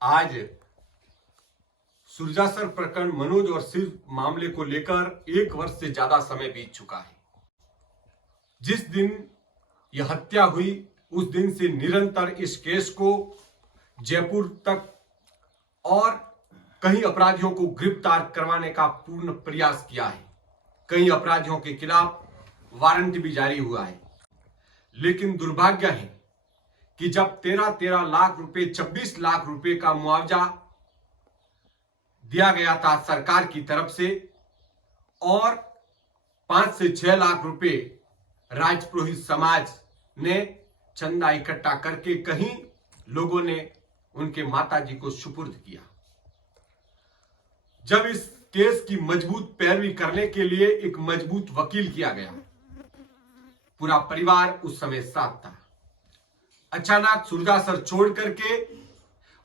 आज सुरजासर प्रकरण मनोज और शिव मामले को लेकर 1 वर्ष से ज्यादा समय बीत चुका है। जिस दिन यह हत्या हुई उस दिन से निरंतर इस केस को जयपुर तक और कई अपराधियों को गिरफ्तार करवाने का पूर्ण प्रयास किया है। कई अपराधियों के खिलाफ वारंट भी जारी हुआ है, लेकिन दुर्भाग्य है कि जब 13 लाख रुपए 26 लाख रुपए का मुआवजा दिया गया था सरकार की तरफ से और 5 से 6 लाख रुपए राजपुरोहित समाज ने चंदा इकट्ठा करके कहीं लोगों ने उनके माताजी को सुपुर्द किया। जब इस केस की मजबूत पैरवी करने के लिए एक मजबूत वकील किया गया, पूरा परिवार उस समय साथ था। अचानक सुरजासर छोड़ करके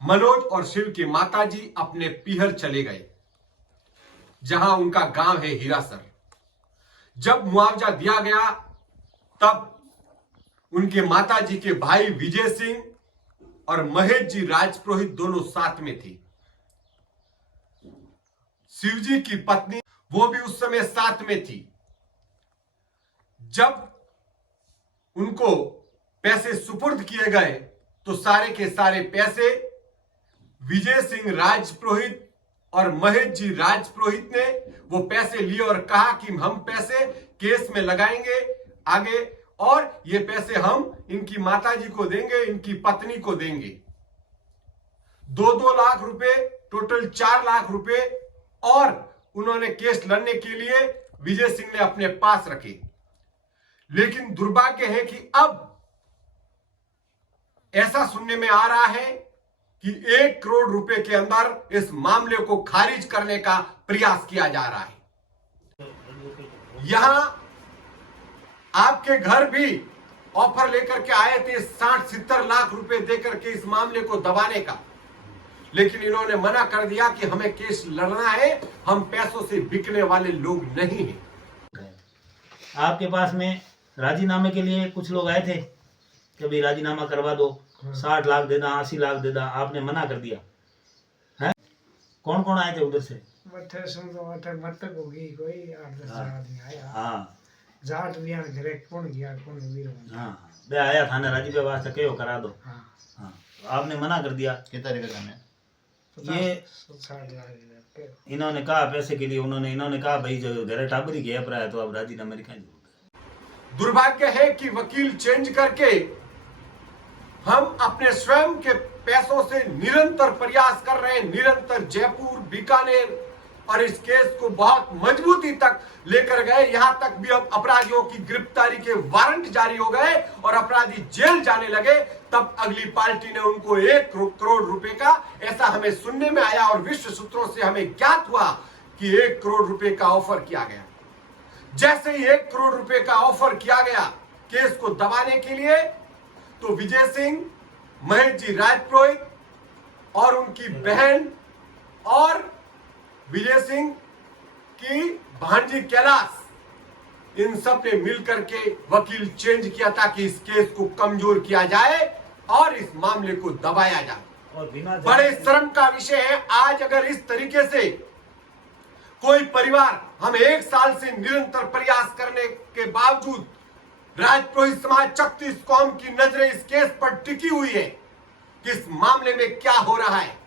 मनोज और शिव के माताजी अपने पीहर चले गए, जहां उनका गांव है हीरासर। जब मुआवजा दिया गया तब उनके माताजी के भाई विजय सिंह और महेश जी राजपुरोहित दोनों साथ में थे। शिवजी की पत्नी वो भी उस समय साथ में थी। जब उनको पैसे सुपुर्द किए गए तो सारे के सारे पैसे विजय सिंह राजपुरोहित और महेश जी राजपुरोहित ने वो पैसे लिए और कहा कि हम पैसे केस में लगाएंगे आगे और ये पैसे हम इनकी माताजी को देंगे, इनकी पत्नी को देंगे। 2-2 लाख रुपए, टोटल 4 लाख रुपए और उन्होंने केस लड़ने के लिए विजय सिंह ने अपने पास रखे। लेकिन दुर्भाग्य है कि अब ऐसा सुनने में आ रहा है कि 1 करोड़ रुपए के अंदर इस मामले को खारिज करने का प्रयास किया जा रहा है। यहां आपके घर भी ऑफर लेकर के आए थे 60-70 लाख रुपए देकर के इस मामले को दबाने का, लेकिन इन्होंने मना कर दिया कि हमें केस लड़ना है, हम पैसों से बिकने वाले लोग नहीं हैं। आपके पास में राजीनामे के लिए कुछ लोग आए थे कि भाई राजीनामा करवा दो, 60 लाख देना, 80 लाख देना, आपने मना कर दिया है? कौन कौन आए थे उधर से? हाँ जाट बियान घरे कौन गया कौन वीर हाँ बे आया थाने राजी पे वास्ते कहो करा दो। हाँ आपने मना कर दिया। कितना रुपए में ये इन्होंने कहा पैसे के लिए, इन्होंने कहा भाई जो घरे टाबरी गया पर तो अब राजीनामे लिखा। दुर्भाग्य है कि वकील चेंज करके हम अपने स्वयं के पैसों से निरंतर प्रयास कर रहे हैं, निरंतर जयपुर, बीकानेर और इस केस को बहुत मजबूती तक लेकर गए। यहां तक भी अब अपराधियों की गिरफ्तारी के वारंट जारी हो गए और अपराधी जेल जाने लगे। तब अगली पार्टी ने उनको 1 करोड़ रुपए का, ऐसा हमें सुनने में आया और विश्व सूत्रों से हमें ज्ञात हुआ कि 1 करोड़ रुपए का ऑफर किया गया। जैसे ही 1 करोड़ रुपए का ऑफर किया गया केस को दबाने के लिए, तो विजय सिंह, महेश जी राजपुरोहित और उनकी बहन और विजय सिंह की भांजी कैलाश, इन सब ने मिलकर के वकील चेंज किया ताकि इस केस को कमजोर किया जाए और इस मामले को दबाया जाए। और बिना बड़े शर्म का विषय है, आज अगर इस तरीके से कोई परिवार, हम 1 साल से निरंतर प्रयास करने के बावजूद राजपुरोहित समाज 36 कौम की नजरें इस केस पर टिकी हुई है कि इस मामले में क्या हो रहा है।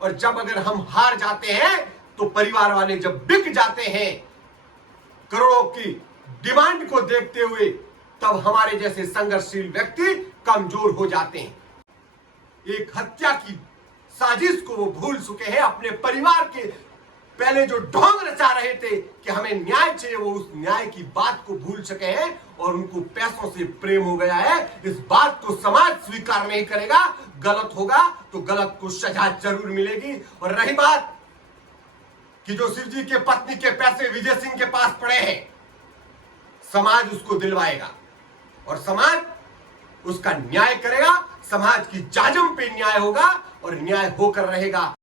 और जब अगर हम हार जाते हैं तो परिवार वाले जब बिक जाते हैं करोड़ों की डिमांड को देखते हुए, तब हमारे जैसे संघर्षशील व्यक्ति कमजोर हो जाते हैं। एक हत्या की साजिश को वो भूल चुके हैं। अपने परिवार के पहले जो ढोंग रचा रहे थे कि हमें न्याय चाहिए, वो उस न्याय की बात को भूल सके हैं और उनको पैसों से प्रेम हो गया है। इस बात को समाज स्वीकार नहीं करेगा। गलत होगा तो गलत को सजा जरूर मिलेगी। और रही बात कि जो शिवजी के पत्नी के पैसे विजय सिंह के पास पड़े हैं, समाज उसको दिलवाएगा और समाज उसका न्याय करेगा। समाज की जाजम पे न्याय होगा और न्याय होकर रहेगा।